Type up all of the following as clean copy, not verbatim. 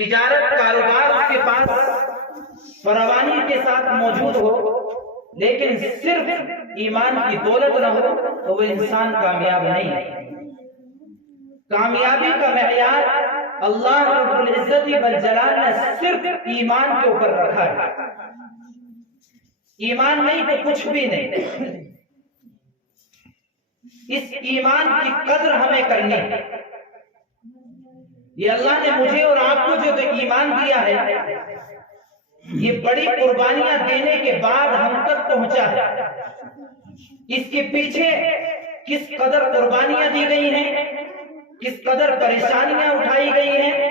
تجارت کاروبار اس کے پاس فراوانی کے ساتھ موجود ہو، لیکن صرف ایمان کی دولت نہ ہو تو وہ انسان کامیاب نہیں ہے۔ کامیابی کا معیار اللہ رب العزت والجلال نے صرف ایمان کے اوپر رکھا ہے۔ ایمان نہیں تو کچھ بھی نہیں۔ اس ایمان کی قدر ہمیں کرنی ہے۔ یہ اللہ نے مجھے اور آپ کو جو ایمان دیا ہے، یہ بڑی قربانیاں دینے کے بعد ہم تک پہنچا ہے۔ اس کے پیچھے کس قدر قربانیاں دی گئی ہیں، کس قدر پریشانیاں اٹھائی گئی ہیں،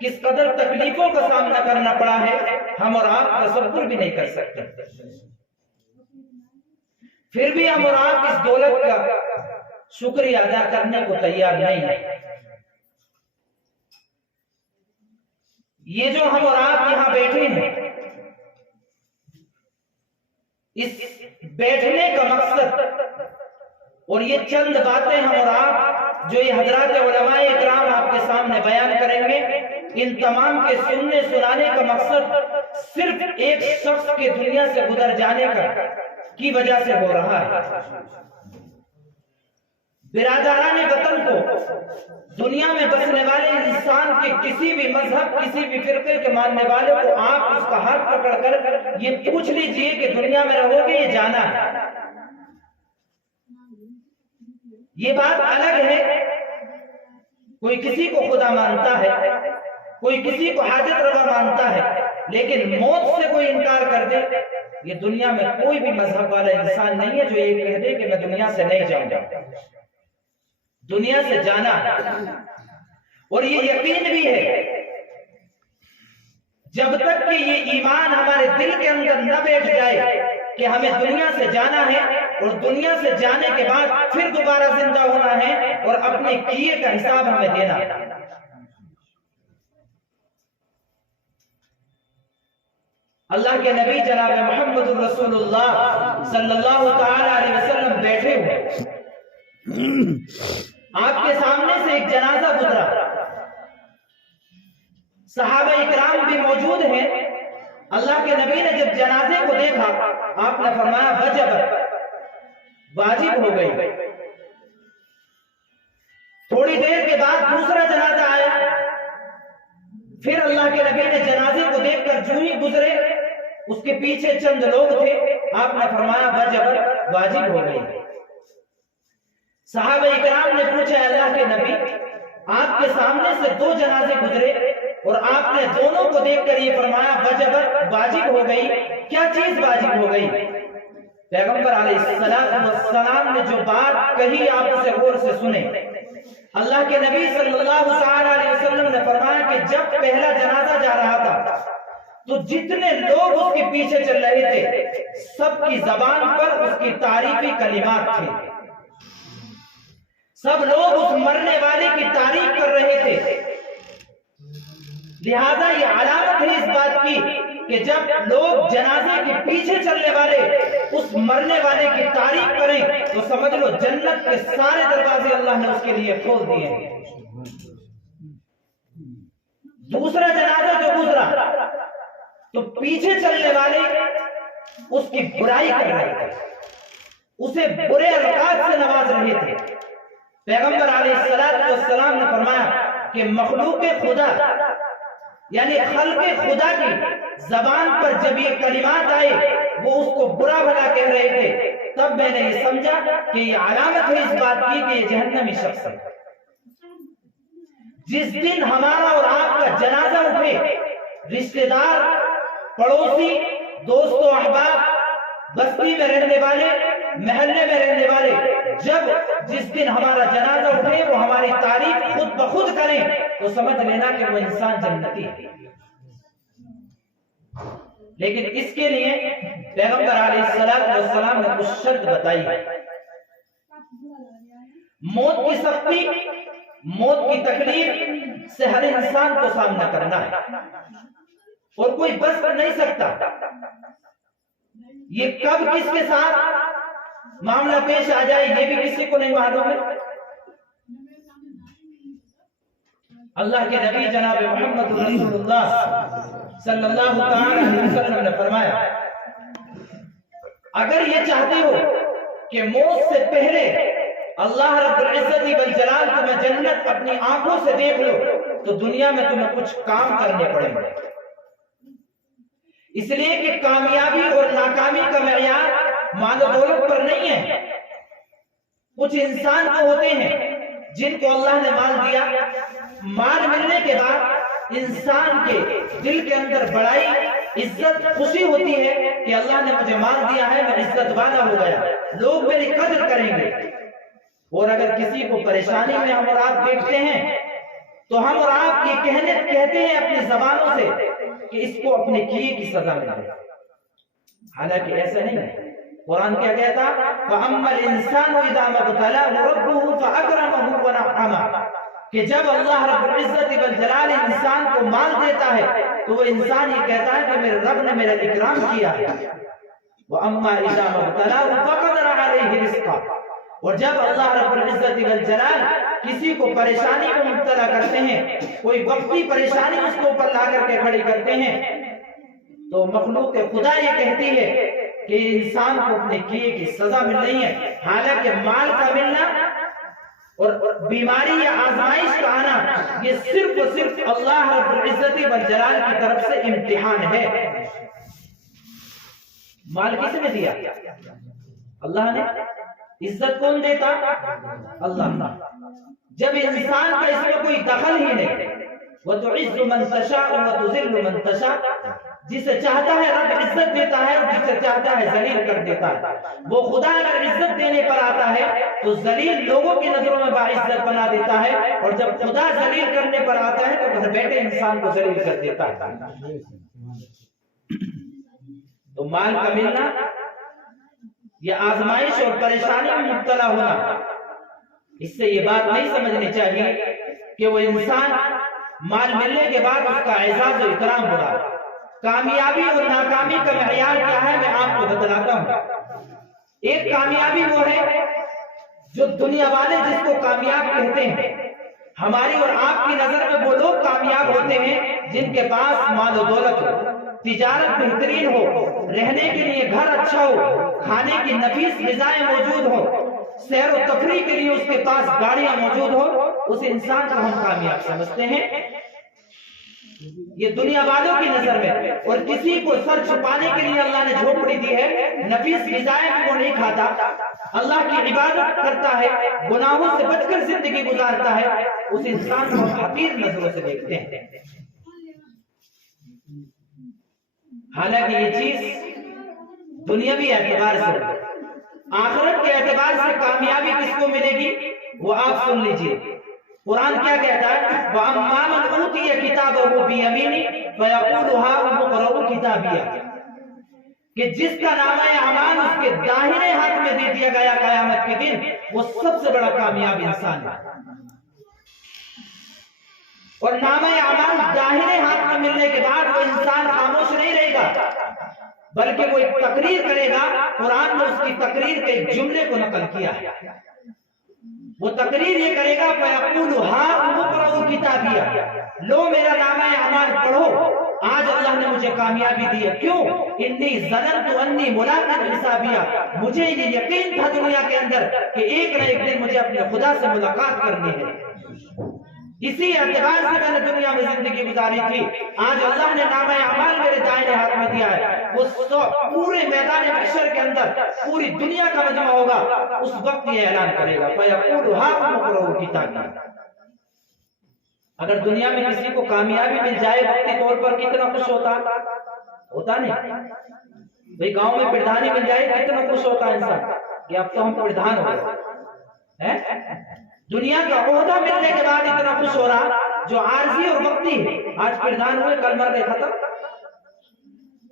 کس قدر تکلیفوں کا سامنا کرنا پڑا ہے، ہم اور آپ تصور بھی نہیں کر سکتے۔ پھر بھی ہم اور آپ اس دولت کا شکریہ ادا کرنے کو تیار نہیں ہیں۔ یہ جو ہم اور آپ یہاں بیٹھے ہیں، اس بیٹھنے کا مقصد اور یہ چند باتیں ہم اور آپ جو یہ حضرات علماء اکرام آپ کے سامنے بیان کریں گے، ان تمام کے سننے سنانے کا مقصد صرف ایک شخص کے دنیا سے گزر جانے کی وجہ سے ہو رہا ہے۔ برادران وطن کو، دنیا میں بسنے والے انسان کے کسی بھی مذہب، کسی بھی فرقے کے ماننے والے کو آپ اس کا ہاتھ پکڑ کر یہ پوچھ لیجئے کہ دنیا میں رہو گے یہ جانا ہے۔ یہ بات الگ ہے، کوئی کسی کو خدا مانتا ہے، کوئی کسی کو حاجت روا مانتا ہے، لیکن موت سے کوئی انکار کر دے، یہ دنیا میں کوئی بھی مذہب والا انسان نہیں ہے جو یہ کہہ دے کہ میں دنیا سے نہیں جاؤں گا۔ دنیا سے جانا، اور یہ یقین بھی ہے جب تک کہ یہ ایمان ہمارے دل کے اندر نہ بیٹھ جائے کہ ہمیں دنیا سے جانا ہے، اور دنیا سے جانے کے بعد پھر دوبارہ زندہ ہونا ہے اور اپنے کیے کا حساب ہمیں دینا ہے۔ اللہ کے نبی جناب محمد رسول اللہ صلی اللہ تعالی علیہ وسلم بیٹھے ہوئے، آپ کے سامنے سے ایک جنازہ گزرا، صحابہ اکرام بھی موجود ہیں۔ اللہ کے نبی نے جب جنازے کو دیکھا، آپ نے فرمایا وجب، واجب ہو گئی۔ تھوڑی دیر کے بعد دوسرا جنازہ آیا، پھر اللہ کے نبی نے جنازے کو دیکھ کر جو ہی گزرے، اس کے پیچھے چند لوگ تھے، آپ نے فرمایا وجب، واجب ہو گئی۔ صحابہ اکرام نے پوچھا اللہ کے نبی، آپ کے سامنے سے دو جنازے گزرے اور آپ نے دونوں کو دیکھ کر یہ فرمایا وجب، واجب ہو گئی، کیا چیز واجب ہو گئی؟ پیغمبر علیہ السلام نے جو بات کہی آپ اسے غور سے سنیں۔ اللہ کے نبی صلی اللہ علیہ وسلم نے فرمایا کہ جب پہلا جنازہ جا رہا تھا تو جتنے لوگ اس کے پیچھے چل رہے تھے، سب کی زبان پر اس کی تعریفی کلمات تھے، سب لوگ اس مرنے والے کی تعریف کر رہے تھے۔ لہذا یہ علامت ہے اس بات کی کہ جب لوگ جنازے کے پیچھے چلنے والے اس مرنے والے کی تعریف کریں تو سمجھ لو جنت کے سارے دروازے اللہ نے اس کے لیے کھول دیے ہیں۔ دوسرا جنازہ جو گزرا تو پیچھے چلنے والے اس کی برائی کر رہے تھے، اسے برے الفاظ سے نواز رہے تھے۔ پیغمبر علیہ السلام نے فرمایا کہ مخلوق خدا یعنی خلق خدا کی زبان پر جب یہ کلمات آئے وہ اس کو برا بھلا کہہ رہے تھے، تب میں نے یہ سمجھا کہ یہ علامت ہے اس بات کی کہ یہ جہنمی شخص ہے۔ جس دن ہمارا اور آپ کا جنازہ اٹھے، رشتہ دار، پڑوسی، دوست و احباب، بستی میں رہنے والے، محلے میں رہنے والے، جس دن ہمارا جنازہ اٹھے وہ ہماری تعریف خود بخود کریں تو سمجھ لینا کہ وہ انسان جنتی ہے۔ لیکن اس کے لیے پیغمبر علیہ السلام نے کچھ شرط بتائی ہے۔ موت کی سختی، موت کی تکلیف سے ہر انسان کو سامنا کرنا ہے اور کوئی بچ نہیں سکتا۔ یہ کب کس کے ساتھ معاملہ پیش آ جائے یہ بھی کسی کو نہیں معلوم ہے۔ اللہ کے نبی جناب محمد رسول اللہ صلی اللہ علیہ وسلم نے فرمایا اگر یہ چاہتے ہو کہ موت سے پہلے اللہ رب العزت والجلال تمہیں جنت اپنی آنکھوں سے دیکھ لو تو دنیا میں تمہیں کچھ کام کرنے پڑیں گے، اس لیے کہ کامیابی اور ناکامی کا معیار مال و دولت پر نہیں ہے۔ کچھ انسان تو ہوتے ہیں جن کو اللہ نے مال دیا، مال ملنے کے بعد انسان کے دل کے اندر بڑائی، عزت، خوشی ہوتی ہے کہ اللہ نے مجھے مال دیا ہے، میں عزت والا ہو گیا، لوگ میری قدر کریں گے۔ اور اگر کسی کو پریشانی میں ہم اور آپ دیکھتے ہیں تو ہم اور آپ یہ کہتے ہیں اپنی زبانوں سے کہ اس کو اپنے کیے کی سزا ملے، حالانکہ ایسا نہیں ہے۔ قرآن کیا کہتا؟ فَأَمَّا الْإِنسَانُ إِذَا مَا ابْتَلَاهُ رَبُّهُ فَأَكْرَمَهُ وَنَعَّمَهُ کہ جب اللہ رب العزت والجلال انسان کو مال دیتا ہے تو وہ انسان یہ کہتا ہے کہ میرے رب نے میرا اکرام کیا ہے۔ وَأَمَّا إِذَا مَا ابْتَلَاهُ فَقَدَرَ عَلَيْهِ رِزْقَهُ اور جب اللہ رب العزت والجلال کسی کو پریشانی میں مبتلا کرتے ہیں، کوئی وقتی پریشانی اس کو اوپر لا کر کے کھڑی کرتے ہیں، تو مخلوق خدا یہ کہتی ہے کہ انسان کو اپنے کیے کی سزا مل رہی ہے، حالانکہ مال کا ملنا اور بیماری یا آزمائش کا آنا یہ صرف و صرف اللہ رب العزت والجلال کی طرف سے امتحان ہے۔ مال کس نے دیا؟ اللہ نے۔ عزت کون دیتا؟ اللہ۔ جب انسان کا اس میں کوئی دخل ہی نہیں، وَتُعِزُّ مَن تَشَاءُ وَتُذِلُّ مَن تَشَاءُ جسے چاہتا ہے رب عزت دیتا ہے اور جسے چاہتا ہے ذلیل کر دیتا ہے۔ وہ خدا اگر عزت دینے پر آتا ہے تو ذلیل لوگوں کی نظروں میں باعزت بنا دیتا ہے، اور جب خدا ذلیل کرنے پر آتا ہے تو گھر بیٹھے انسان کو ذلیل کر دیتا ہے۔ تو مال کا ملنا یہ آزمائش اور پریشانی میں مبتلا ہونا، اس سے یہ بات نہیں سمجھنی چاہیے کہ وہ انسان مال ملنے کے بعد اس کا اعزاز و اکرام ہو رہا ہے۔ کامیابی اور ناکامی کا معیار کیا ہے میں آپ کو بتلاتا ہوں۔ ایک کامیابی وہ ہے جو دنیا والے جس کو کامیاب کہتے ہیں، ہماری اور آپ کی نظر میں وہ لوگ کامیاب ہوتے ہیں جن کے پاس مال و دولت ہو، تجارت بہترین ہو، رہنے کے لیے گھر اچھا ہو، کھانے کی نفیس غذائیں موجود ہو، سیر و تفریح کے لیے اس کے پاس گاڑیاں موجود ہو، اس انسان کو ہم کامیاب سمجھتے ہیں، یہ دنیا والوں کی نظر میں۔ اور کسی کو سر چھپانے کے لیے اللہ نے جھونپڑی دی ہے، نفیس غذائیں بھی وہ نہیں کھاتا، اللہ کی عبادت کرتا ہے، گناہوں سے بچ کر زندگی گزارتا ہے، اس انسان کو حقیر نظروں سے دیکھتے ہیں۔ حالانکہ یہ چیز دنیاوی اعتبار سے، آخرت کے اعتبار سے کامیابی کس کو ملے گی وہ آپ سن لیجئے۔ قرآن کیا کہتا ہے؟ وَأَمَّا مَنْ أُوتِيَ كِتَابَهُ بِيَمِينِهِ فَيَقُولُ هَاؤُمُ اقْرَءُوا كِتَابِيَهْ کہ جس کا نامہ اعمال اس کے داہنے ہاتھ میں دے دیا گیا قیامت کے دن، وہ سب سے بڑا کامیاب انسان ہے۔ اور نامہ اعمال داہنے ہاتھ میں ملنے کے بعد وہ انسان خاموش نہیں رہے گا، بلکہ وہ ایک تقریر کرے گا۔ قرآن نے اس کی تقریر کے ایک جملے کو نقل کیا ہے، وہ تقریر یہ کرے گا فَيَقُولُ هَاؤُمُ اقْرَءُوا كِتَابِيَهْ لو میرا نامہ اعمال پڑھو، آج اللہ نے مجھے کامیابی دی ہے۔ کیوں؟ اِنِّي ظَنَنْتُ أَنِّي مُلَاقٍ حِسَابِيَهْ مجھے یہ یقین تھا دنیا کے اندر کہ ایک نہ ایک دن مجھے اپنے خدا سے ملاقات کرنی ہے، اسی اعتبار سے میں نے دنیا میں زندگی گزاری تھی۔ آج اللہ نے نامہ اعمال میرے دائیں ہاتھ میں دیا ہے، وہ پورے میدان محشر کے اندر پوری دنیا کا مجمع ہوگا، اس وقت یہ اعلان کرے گا فَيَقُولُ هَاؤُمُ اقْرَءُوا كِتَابِيَهْ اگر دنیا میں کسی کو کامیابی مل جائے وقتی طور پر کتنا خوش ہوتا نہیں؟ بھئی گاؤں میں پردھانی مل جائے کتنا خوش ہوتا انسان کہ اب تو ہم پردھان ہو گئے۔ دنیا کا عہدہ ملنے کے بعد اتنا خوش ہو رہا جو عارضی اور وقتی ہے، آج پردھان ہوئے کل مر گئے ختم۔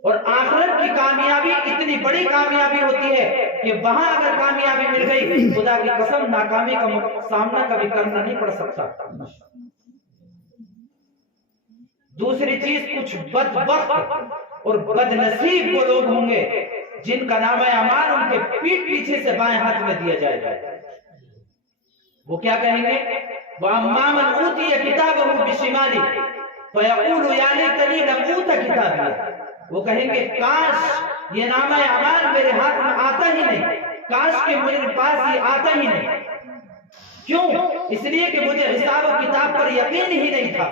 اور آخرت کی کامیابی اتنی بڑی کامیابی ہوتی ہے کہ وہاں اگر کامیابی مل گئی، خدا کی قسم ناکامی کا سامنا کبھی کرنا نہیں پڑ سکتا۔ دوسری چیز، کچھ بدبخت اور بد نصیب وہ لوگ ہوں گے جن کا نامہ اعمال ان کے پیٹ پیچھے سے بائیں ہاتھ میں دیا جائے گا۔ وہ کیا کہیں گے؟ وَأَمَّا مَنْ أُوتِيَ كِتَابَهُ بِشِمَالِهِ فَيَقُولُ يَا لَيْتَنِي لَمْ أُوتَ كِتَابِيَهْ، وہ کہیں گے کاش یہ نامہ اعمال میرے ہاتھ میں آتا ہی نہیں، کاش کہ میرے پاس یہ آتا ہی نہیں۔ کیوں؟ اس لیے کہ مجھے حساب و کتاب پر یقین ہی نہیں تھا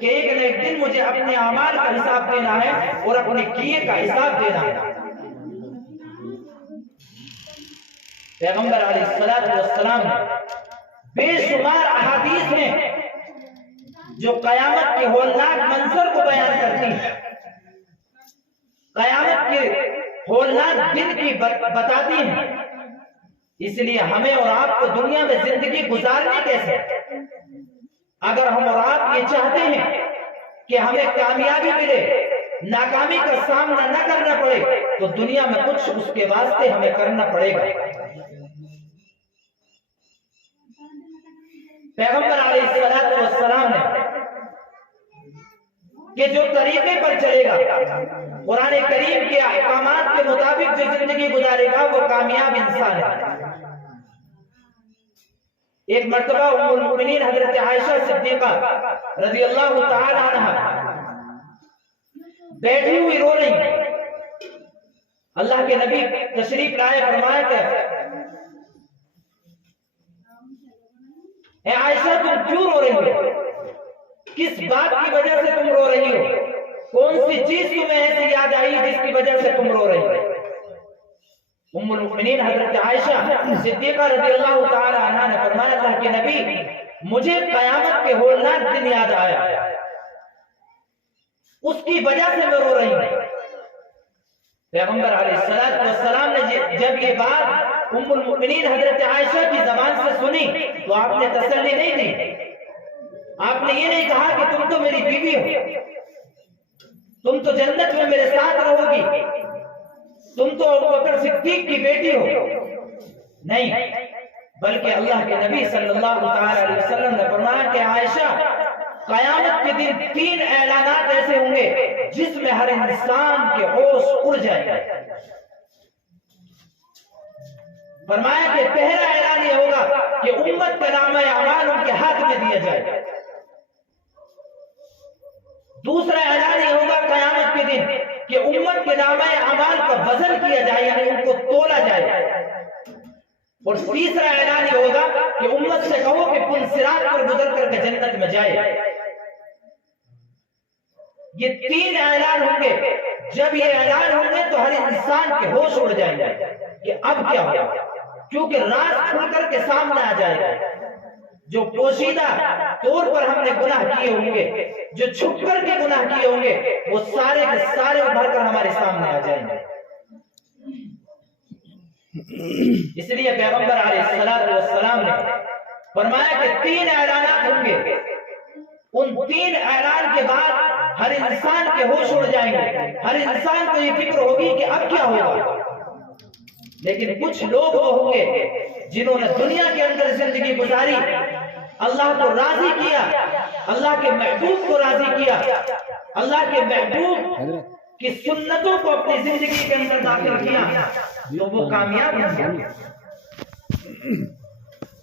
کہ ایک نہ ایک دن مجھے اپنے اعمال کا حساب دینا ہے اور اپنے کیے کا حساب دینا ہے۔ پیغمبر علیہ السلام نے بے شمار احادیث میں جو قیامت کے ہولناک منظر کو بیان کرتی ہیں، قیامت کے ہولناک دن کی بتاتی ہیں، اس لیے ہمیں اور آپ کو دنیا میں زندگی گزارنی کیسے؟ اگر ہم اور آپ یہ چاہتے ہیں کہ ہمیں کامیابی ملے، ناکامی کا سامنا نہ کرنا پڑے، تو دنیا میں کچھ اس کے واسطے ہمیں کرنا پڑے گا۔ پیغمبر علیہ السلام نے کہ جو طریقے پر چلے گا، قرآن کریم کے احکامات کے مطابق جو زندگی گزارے گا، وہ کامیاب انسان ہے۔ ایک مرتبہ ام المؤمنین حضرت عائشہ صدیقہ رضی اللہ تعالی عنہ بیٹھی ہوئی رو رہی، اللہ کے نبی تشریف لائے، فرمایا کہ اے عائشہ تم کیوں رو رہی ہو؟ کس بات کی وجہ سے تم رو رہی ہو؟ کون سی چیز تمہیں ایسی یاد آئی جس کی وجہ سے تم رو رہی ہو؟ ام المؤمنین حضرت عائشہ صدیقہ رضی اللہ تعالی عنہ نے فرمایا، اللہ کے نبی مجھے قیامت کے ہولناک دن یاد آیا، اس کی وجہ سے میں رو رہی ہوں۔ پیغمبر علیہ السلام نے جب یہ بات ام المؤمنین حضرت عائشہ کی زبان سے سنی تو آپ نے تسلی نہیں دی، آپ نے یہ نہیں کہا کہ تم تو میری بیوی ہو، تم تو جنت میں میرے ساتھ رہو گی، تم تو ابوبکر صدیق کی بیٹی ہو، نہیں، بلکہ اللہ کے نبی صلی اللہ علیہ وسلم نے فرمایا کہ عائشہ قیامت کے دن 3 اعلانات ایسے ہوں گے جس میں ہر انسان کے ہوش اڑ جائے گا۔ فرمایا کہ پہلا اعلان یہ ہوگا کہ امت کا نامہ اعمال ان کے ہاتھ میں دیا جائے گا۔ دوسرا اعلان یہ ہوگا قیامت کے دن کہ امت کے نامہ اعمال کا وزن کیا جائے، یعنی ان کو تولا جائے۔ اور تیسرا اعلان یہ ہوگا کہ امت سے کہو کہ پل صراط پر گزر کر کے جنت میں جائے۔ یہ 3 اعلان ہوں گے، جب یہ اعلان ہوں گے تو ہر انسان کے ہوش اڑ جائیں گے کہ اب کیا ہوگا، کیونکہ راز کھل کر کے سامنے آ جائے گا۔ جو پوشیدہ طور پر ہم نے گناہ کیے ہوں گے، جو چھپ کر کے گناہ کیے ہوں گے، وہ سارے کے سارے ابھر کر ہمارے سامنے آ جائیں گے۔ اس لیے پیغمبر علیہ السلام نے فرمایا کہ 3 اعلانات ہوں گے، ان 3 اعلان کے بعد ہر انسان کے ہوش اڑ جائیں گے، ہر انسان کو یہ فکر ہوگی کہ اب کیا ہوگا۔ لیکن کچھ لوگ وہ ہوں گے جنہوں نے دنیا کے اندر زندگی گزاری، اللہ کو راضی کیا، اللہ کے محبوب کو راضی کیا، اللہ کے محبوب کی سنتوں کو اپنی زندگی کے اندر داخل کیا، تو وہ کامیاب ہوں گے۔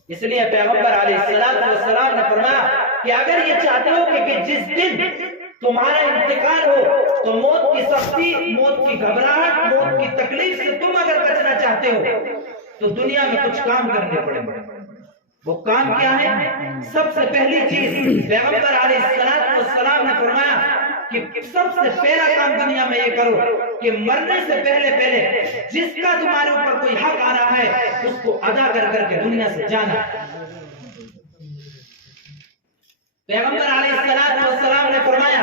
اس لیے پیغمبر علیہ السلام نے فرمایا کہ اگر یہ چاہتے ہو کہ جس دن تمہارا انتقال ہو تو موت کی سختی، موت کی گھبراہٹ، موت کی تکلیف سے تم اگر بچنا چاہتے ہو تو دنیا میں کچھ کام کرنے پڑیں گے۔ وہ کام کیا ہے؟ سب سے پہلی چیز پیغمبر علیہ السلام نے فرمایا کہ سب سے پہلا کام دنیا میں یہ کرو کہ مرنے سے پہلے جس کا تمہارے اوپر کوئی حق آ رہا ہے اس کو ادا کر کر کے دنیا سے جانا۔ پیغمبر علیہ السلام نے فرمایا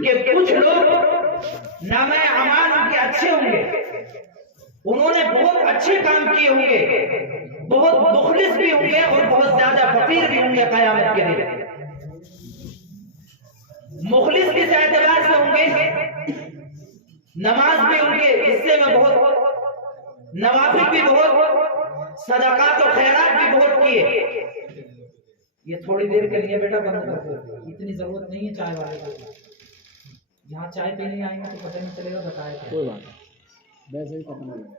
کہ کچھ لوگ نامہ اعمال ان کے اچھے ہوں گے، انہوں نے بہت اچھے کام کیے ہوں گے، بہت مخلص بھی ہوں گے اور بہت زیادہ فقیر بھی ہوں گے قیامت کے دن۔ مخلص کس اعتبار سے ہوں گے؟ نماز بھی ان کے حصے میں بہت، نوافل بھی بہت، صدقات و خیرات بھی بہت کیے۔ یہ تھوڑی دیر کے لیے بیٹا بند کر دو، اتنی ضرورت نہیں ہے چائے والے کو، یہاں چائے پینے آئیں گے تو پتہ نہیں چلے گا، بتائے کوئی بات ویسے ہی ختم ہو جائے۔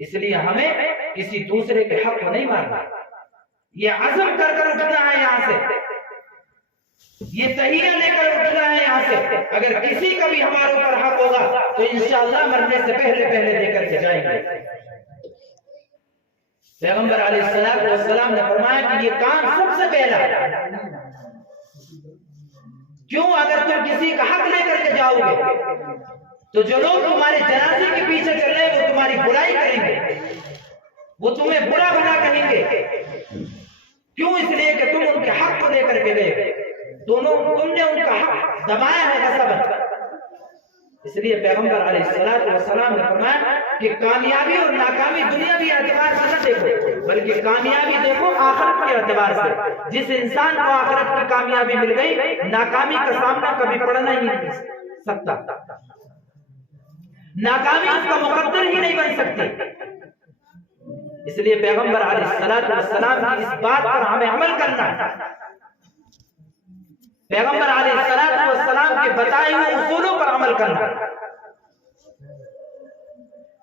اس لیے ہمیں کسی دوسرے کے حق کو نہیں مارنا، یہ عزم کر کر اٹھنا ہے یہاں سے، یہ تہیہ لے کر اٹھنا ہے یہاں سے۔ اگر کسی کا بھی ہمارے اوپر حق ہوگا تو انشاءاللہ مرنے سے پہلے دے کر کے جائیں گے۔ پیغمبر علیہ السلام نے فرمایا کہ یہ کام سب سے پہلا ہے۔ کیوں؟ اگر تم کسی کا حق لے کر کے جاؤ گے تو جو لوگ تمہارے جنازے کے پیچھے چل رہے ہیں وہ تمہاری برائی کریں گے، وہ تمہیں برا بنا کہیں گے۔ کیوں؟ اس لیے کہ تم ان کے حق کو لے کر کے گئے، تم نے ان کا حق دبایا ہے غصباً۔ اس لیے پیغمبر علیہ السلام نے فرمایا کہ کامیابی اور ناکامی دنیاوی اعتبار سے نہ دیکھو، بلکہ کامیابی دیکھو آخرت کے اعتبار سے۔ جس انسان کو آخرت کی کامیابی مل گئی، ناکامی کا سامنا کبھی پڑنا ہی نہیں سکتا، ناکامی اس کا مقدر ہی نہیں بن سکتی۔ اس لیے پیغمبر علیہ السلام کی اس بات پر ہمیں عمل کرنا ہے، پیغمبر علیہ السلام کے بتائے ہوئے اصولوں پر عمل کرنا۔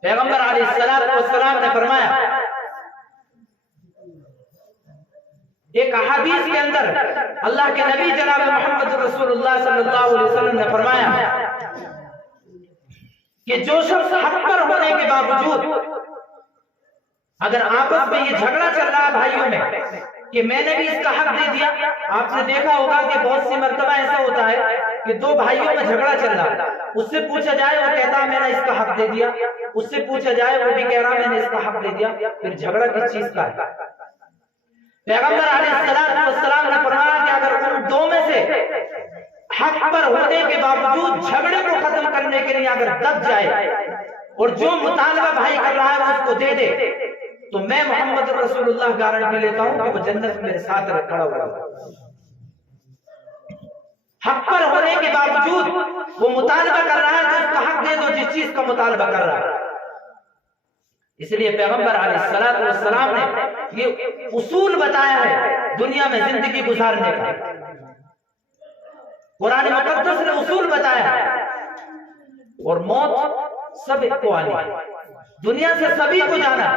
پیغمبر علیہ السلام نے فرمایا، ایک احادیث کے اندر اللہ کے نبی جناب محمد رسول اللہ صلی اللہ علیہ وسلم نے فرمایا کہ جو شخص حق پر ہونے کے باوجود اگر آپس میں یہ جھگڑا چل رہا ہے بھائیوں میں کہ میں نے بھی اس کا حق دے دیا، آپ نے دیکھا ہوگا کہ بہت سی مرتبہ ایسا ہوتا ہے کہ دو بھائیوں میں جھگڑا چل رہا ہے، اس سے پوچھا جائے وہ کہتا ہے میں نے اس کا حق دے دیا، اس سے پوچھا جائے وہ بھی کہہ رہا میں نے اس کا حق دے دیا، پھر جھگڑا کس چیز کا ہے؟ پیغمبر علیہ السلام نے فرمایا کہ اگر ان دو میں سے حق پر ہونے کے باوجود جھگڑے کو ختم کرنے کے لیے اگر دب جائے اور جو مطالبہ بھائی کر رہا ہے وہ اس کو دے دے، تو میں محمد رسول اللہ گارنٹی لیتا ہوں کہ وہ جنت میں میرے ساتھ کھڑا ہوگا۔ حق پر ہونے کے باوجود وہ مطالبہ کر رہا ہے تو اس کا حق دے دو جس چیز کا مطالبہ کر رہا ہے۔ اس لیے پیغمبر علیہ السلام نے یہ اصول بتایا ہے دنیا میں زندگی گزارنے کا، قرآن مقدس نے اصول بتایا ہے، اور موت سب کو آنی ہے، دنیا سے سبھی کو جانا،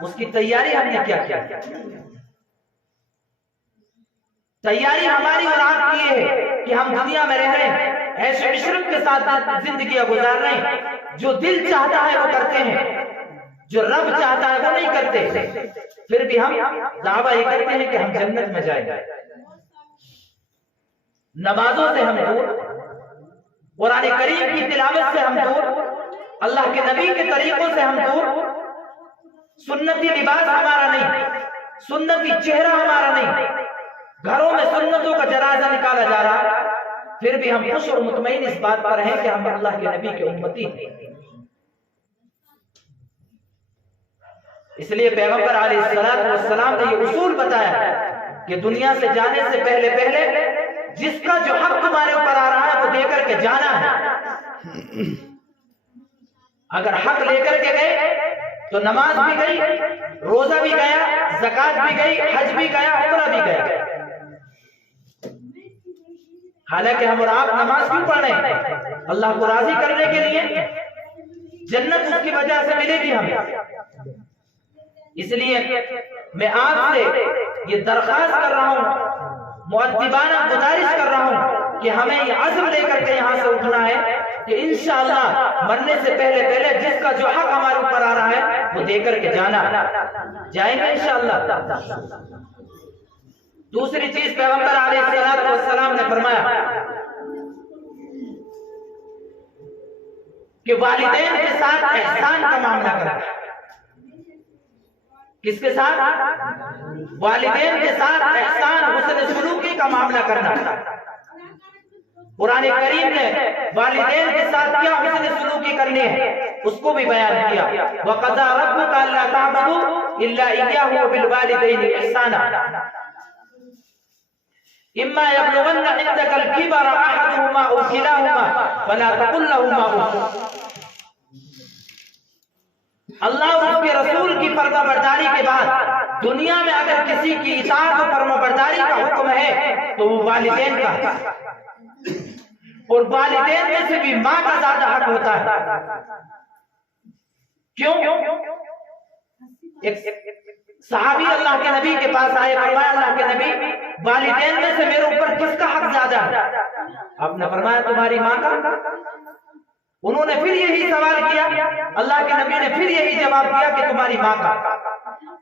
اس کی تیاری ہم نے کیا کیا؟ تیاری ہماری اور آپ کی ہے کہ ہم دنیا میں رہ رہے ہیں، عیش و عشرت کے ساتھ زندگیاں گزار رہے ہیں، جو دل چاہتا ہے وہ کرتے ہیں، جو رب چاہتا ہے وہ نہیں کرتے، پھر بھی ہم دعویٰ یہ کرتے ہیں کہ ہم جنت میں جائیں گے۔ نمازوں سے ہم دور، قرآن کریم کی تلاوت سے ہم دور، اللہ کے نبی کے طریقوں سے ہم دور، سنتی لباس ہمارا نہیں، سنتی چہرہ ہمارا نہیں، گھروں میں سنتوں کا جنازہ نکالا جا رہا، پھر بھی ہم خوش اور مطمئن اس بات پر ہیں کہ ہم اللہ کے نبی کے امتی ہیں۔ اس لیے پیغمبر علیہ السلام نے یہ اصول بتایا کہ دنیا سے جانے سے پہلے جس کا جو حق تمہارے اوپر آ رہا ہے وہ دے کر کے جانا ہے۔ اگر حق لے کر کے گئے تو نماز بھی گئی، روزہ بھی گیا، زکات بھی گئی، حج بھی گیا، عمرہ بھی گیا۔ حالانکہ ہم اور آپ نماز کیوں پڑھ رہے ہیں؟ اللہ کو راضی کرنے کے لیے، جنت اس کی وجہ سے ملے گی ہمیں۔ اس لیے میں آپ سے یہ درخواست کر رہا ہوں، مؤدبانہ گزارش کر رہا ہوں کہ ہمیں یہ عزم لے کر کے یہاں سے اٹھنا ہے کہ انشاءاللہ مرنے سے پہلے جس کا جو حق ہمارے اوپر آ رہا ہے وہ دے کر کے جانا، جائیں گے انشاءاللہ۔ دوسری چیز پیغمبر علیہ السلام نے فرمایا کہ والدین کے ساتھ احسان کا معاملہ کرنا۔ کس کے ساتھ؟ والدین کے ساتھ احسان، حسن سلوکی کا معاملہ کرنا۔ قرآن کریم نے والدین کے ساتھ کیا حسن سلوکی کرنی ہے اس کو بھی بیان کیا۔ وَقَضَىٰ رَبُّكَ أَلَّا تَعْبُدُوا إِلَّا إِيَّاهُ وَبِالْوَالِدَيْنِ إِحْسَانًا إِمَّا يَبْلُغَنَّ عِندَكَ الْكِبَرَ أَحَدُهُمَا أَوْ كِلَاهُمَا فَلَا تَقُل لَّهُمَا أُفٍّ۔ اللہ اور اس کے رسول کی فرما برداری کے بعد دنیا میں اگر کسی کی اطاعت و فرما برداری کا حکم ہے تو وہ والدین کا ہے، اور والدین میں سے بھی ماں کا زیادہ حق ہوتا ہے۔ کیوں؟ ایک صحابی اللہ کے نبی کے پاس آئے، فرمایا اللہ کے نبی والدین میں سے میرے اوپر کس کا حق زیادہ ہے؟ آپ نے فرمایا تمہاری ماں کا۔ انہوں نے پھر یہی سوال کیا، اللہ کے نبی نے پھر یہی جواب دیا کہ تمہاری ماں کا۔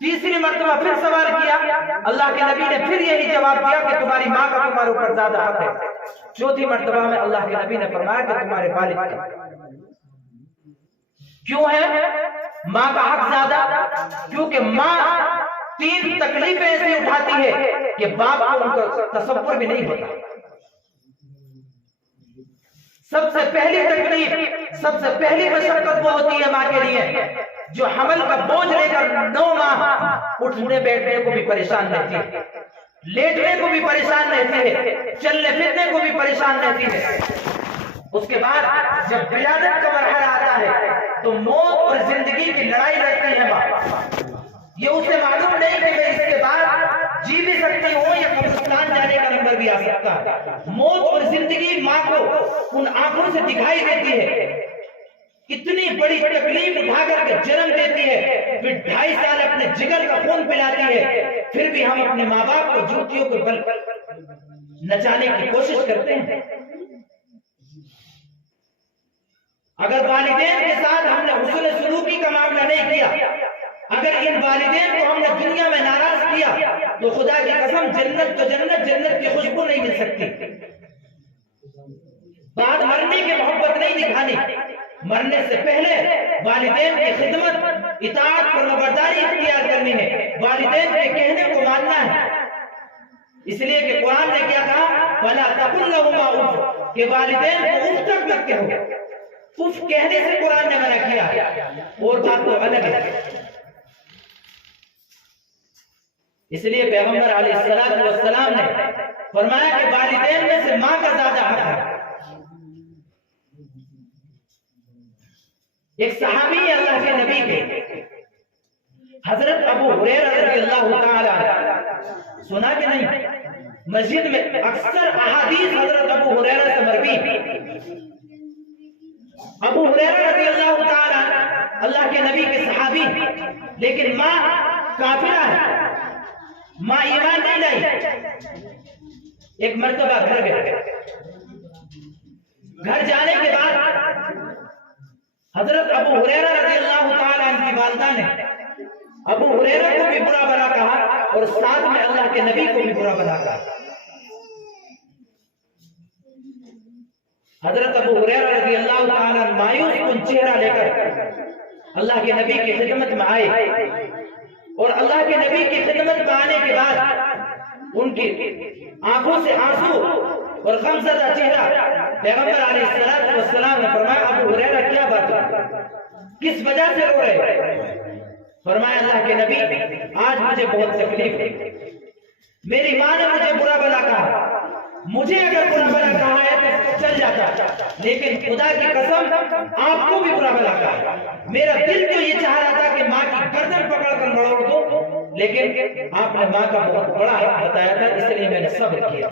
تیسری مرتبہ پھر سوال کیا، اللہ کے نبی نے پھر یہی جواب دیا کہ تمہاری ماں کا تمہارے اوپر زیادہ حق ہے۔ چوتھی مرتبہ میں اللہ کے نبی نے فرمایا کہ تمہارے والد کا۔ کیوں ہے ماں کا حق زیادہ؟ کیونکہ ماں 3 تکلیفیں ایسی اٹھاتی ہے کہ باپ کو ان کا تصور بھی نہیں ہوتا۔ سب سے پہلی تکلیف، سب سے پہلی مشقت وہ ہوتی ہے ماں کے لیے جو حمل کا بوجھ لے کر 9 ماہ اٹھنے بیٹھنے کو بھی پریشان رہتی ہے، لیٹنے کو بھی پریشان رہتی ہے، چلنے پھرنے کو بھی پریشان رہتی ہے۔ اس کے بعد جب ولادت کا مرحلہ آتا ہے تو موت اور زندگی کی لڑائی لڑتی ہے ماں۔ یہ اسے معلوم نہیں کہ میں اس کے بعد جی بھی سکتی ہوں یا قبرستان جانے کا نمبر بھی آ سکتا ہے۔ موت اور زندگی ماں کو ان آنکھوں سے دکھائی دیتی ہے، اتنی بڑی تکلیف اٹھا کر کے جنم دیتی ہے، پھر 2.5 سال اپنے جگر کا خون پلاتی ہے، پھر بھی ہم اپنے ماں باپ کو جوتیوں کے بل نچانے کی کوشش کرتے ہیں۔ اگر والدین کے ساتھ ہم نے حسن سلوکی کا معاملہ نہیں کیا، اگر ان والدین کو ہم نے دنیا میں ناراض کیا تو خدا کی قسم جنت تو جنت، جنت کی خوشبو نہیں مل سکتی۔ بعد مرنے کی محبت نہیں دکھانی، مرنے سے پہلے والدین کی خدمت، اطاعت اور فرمانبرداری اختیار کرنی ہے، والدین کے کہنے کو ماننا ہے۔ اس لیے کہ قرآن نے کیا کہا، فَلَا تَقُلْ لَهُمَا اُفٍّ، کہ والدین کو اف تک مت کہو۔ اف کہنے سے قرآن نے منع کیا، اور بات تو الگ ہے۔ اس لیے پیغمبر علیہ السلام نے فرمایا کہ والدین میں سے ماں کا زیادہ حق ہے۔ ایک صحابی ہے اللہ کے نبی کے، حضرت ابو ہریرہ رضی اللہ تعالی، سنا کہ نہیں؟ مسجد میں اکثر احادیث حضرت ابو ہریرہ سے مروی۔ ابو ہریرہ رضی اللہ تعالی اللہ کے نبی کے صحابی، لیکن ماں کافرہ ہے، ماں ایمان نہیں لائی۔ ایک مرتبہ گھر گئے، گھر جانے کے بعد حضرت ابو ہریرہ رضی اللہ تعالی عنہ کی والدہ نے ابو ہریرہ کو بھی برا بھلا کہا اور ساتھ میں اللہ کے نبی کو بھی برا بھلا کہا۔ حضرت ابو ہریرہ رضی اللہ تعالی عنہ مایوس کن چہرہ لے کر اللہ کے نبی کی خدمت میں آئے، اور اللہ کے نبی کی خدمت میں آنے کے بعد ان کی آنکھوں سے آنسو اور غمزدہ چہرہ، پیغمبر علیہ السلام نے فرمایا ابو ہریرہ کیا بات ہے، کس وجہ سے رو رہے؟ فرمایا اللہ کے نبی آج مجھے بہت تکلیف ہے، میری ماں نے مجھے برا بھلا کہا، مجھے اگر برا بھلا کہا ہے تو چل جاتا، لیکن خدا کی قسم آپ کو بھی برا بھلا کہا۔ میرا دل تو یہ چاہ رہا تھا کہ ماں کی گردن پکڑ کر مروڑ دو، لیکن آپ نے ماں کا بہت بڑا حق بتایا تھا، اس لیے میں نے صبر کیا۔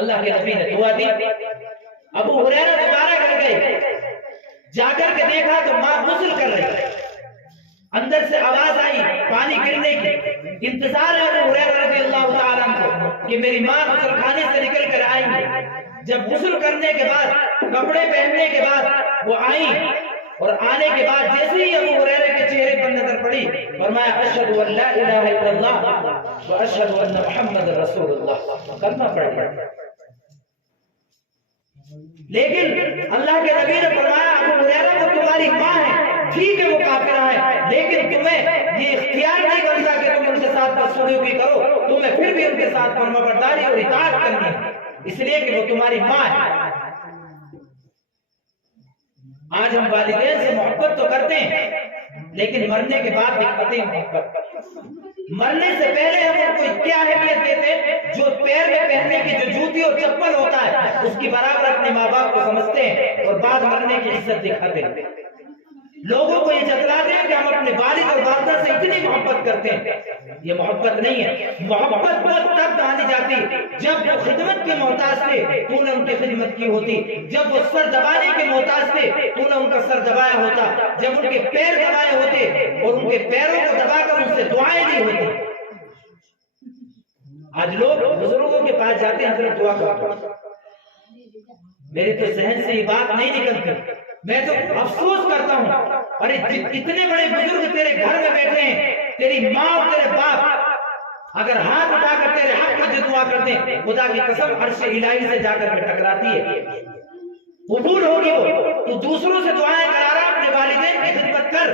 اللہ کے نبی نے دعا دی، ابو ہریرہ دوبارہ گھر گئے، جا کر کے دیکھا تو ماں غسل کر رہی، اندر سے آواز آئی پانی گرنے کی، انتظار ہے ابو ہریرہ رضی اللہ تعالیٰ عنہ کو کہ میری ماں غسل خانے سے نکل کر آئیں گی۔ جب غسل کرنے کے بعد، کپڑے پہننے کے بعد وہ آئیں، اور آنے کے بعد جیسے ہی ابو ہریرہ کے چہرے پر نظر پڑی، فرمایا اشہد ان لا الہ الا اللہ واشہد ان محمد رسول اللہ، کلمہ پڑھ لیا۔ لیکن اللہ کے نبی نے فرمایا ابو ہریرہ کو تمہاری ماں ہے، ٹھیک ہے وہ کافرہ ہے، لیکن تمہیں یہ اختیار نہیں بنتا کہ تم ان کے ساتھ بدسلوکی کرو، تمہیں پھر بھی ان کے ساتھ فرمانبرداری اور اطاعت کرنی ہے، اس لیے کہ وہ تمہاری ماں ہے۔ آج ہم والدین سے محبت تو کرتے ہیں، لیکن مرنے کے بعد دکھاتے ہیں محبت۔ مرنے سے پہلے ہم ان کو کیا اہمیت دیتے ہیں؟ جو پیر میں پہننے کی جو جوتی اور چپل ہوتا ہے اس کی برابر اپنے ماں باپ کو سمجھتے ہیں، اور بعد مرنے کی عزت دکھاتے ہیں۔ لوگوں کو یہ جتلاتے ہیں کہ ہم اپنے والد اور والدہ سے اتنی محبت کرتے ہیں، یہ محبت نہیں ہے. محبت وہ تب مانی جاتی جب وہ خدمت کے محتاج تھے تو نے ان کی خدمت کی ہوتی, جب وہ سر دبانے کے محتاج تھے تو نے ان کا سر دبایا ہوتا, جب ان کے پیر دبائے ہوتے اور ان کے پیروں کو دبا کر ان سے دعائیں دی ہوتی. آج لوگ بزرگوں کے پاس جاتے ہیں, حضرت دعا کرتے, میرے تو ذہن سے یہ بات نہیں نکلتی. میں تو افسوس کرتا ہوں, ارے اتنے بڑے بزرگ تیرے گھر میں بیٹھے ہیں, تیری ماں اور تیرے باپ اگر ہاتھ اٹھا کر تیرے حق میں دعا کرتے ہیں, خدا کی قسم عرش الہی سے جا کر کے ٹکراتی ہے, قبول ہوگی وہ. تو دوسروں سے دعائیں کرا رہا, اپنے والدین کی خدمت کر.